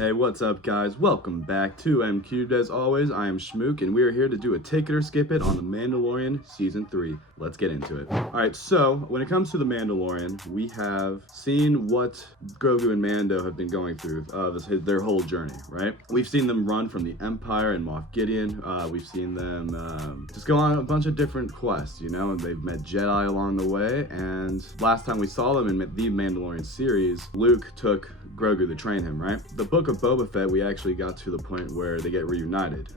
Hey, what's up guys? Welcome back to MCubed. As always, I am Schmook, and we are here to do a take it or skip it on The Mandalorian Season 3. Let's get into it. Alright, so when it comes to The Mandalorian, we have seen what Grogu and Mando have been going through their whole journey, right? We've seen them run from the Empire and Moff Gideon. We've seen them just go on a bunch of different quests, you know? They've met Jedi along the way, and last time we saw them in the Mandalorian series, Luke took Grogu to train him, right? The book of Boba Fett, we actually got to the point where they get reunited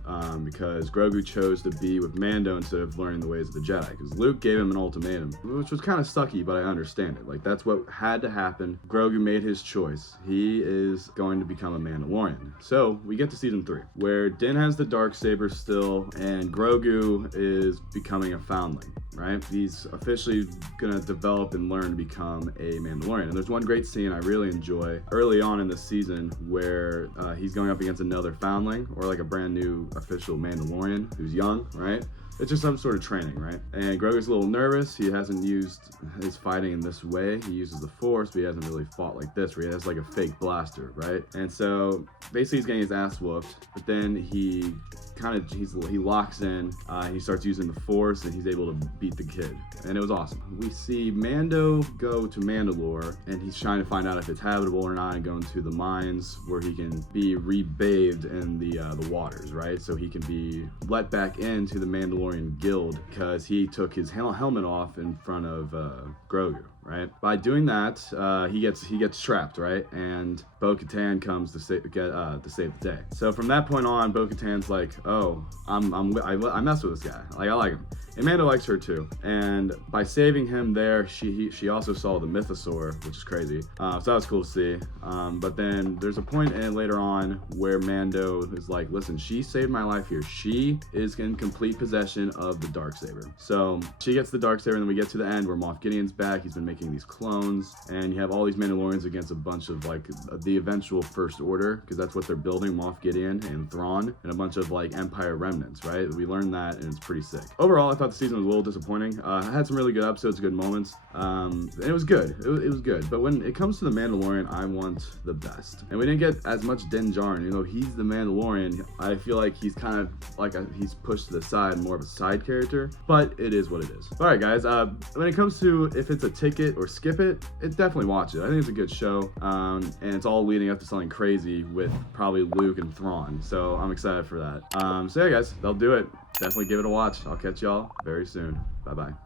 because Grogu chose to be with Mando instead of learning the ways of the Jedi, because Luke gave him an ultimatum, which was kind of sucky, but I understand it. Like, that's what had to happen. Grogu made his choice. He is going to become a Mandalorian. So we get to season 3, where Din has the Darksaber still, and Grogu is becoming a foundling, right? He's officially gonna develop and learn to become a Mandalorian. And there's one great scene I really enjoy early on in the season where he's going up against another foundling, or like a brand new official Mandalorian who's young, right? It's just some sort of training, right? And Grogu's a little nervous. He hasn't used his fighting in this way. He uses the Force, but he hasn't really fought like this, where he has like a fake blaster, right? And so basically he's getting his ass whooped, but then he locks in, he starts using the Force, and he's able to beat the kid. And it was awesome. We see Mando go to Mandalore, and he's trying to find out if it's habitable or not, and going to the mines where he can be rebathed in the waters, right? So he can be let back into the Mandalorian guild because he took his helmet off in front of Grogu, right? By doing that, he gets trapped, right? And Bo-Katan comes to save the day. So from that point on, Bo-Katan's like, oh, I mess with this guy. Like, I like him. And Mando likes her too. And by saving him there, she also saw the Mythosaur, which is crazy. So that was cool to see. But then there's a point later on where Mando is like, listen, she saved my life here. She is in complete possession of the Darksaber. So she gets the Darksaber, and then we get to the end where Moff Gideon's back. He's been making these clones, and you have all these Mandalorians against a bunch of like the eventual First Order, because that's what they're building, Moff Gideon and Thrawn, and a bunch of like Empire remnants, right? We learned that, and it's pretty sick. Overall, I thought the season was a little disappointing. I had some really good episodes, good moments. And it was good. It was good. But when it comes to the Mandalorian, I want the best. And we didn't get as much Din Djarin. You know, he's the Mandalorian. I feel like he's kind of like he's pushed to the side, more of a side character. But it is what it is. All right, guys. When it comes to if it's a ticket or skip it, definitely watch it. I think it's a good show. And it's all leading up to something crazy with probably Luke and Thrawn. So I'm excited for that. So yeah, guys, that'll do it. Definitely give it a watch. I'll catch y'all very soon. Bye-bye.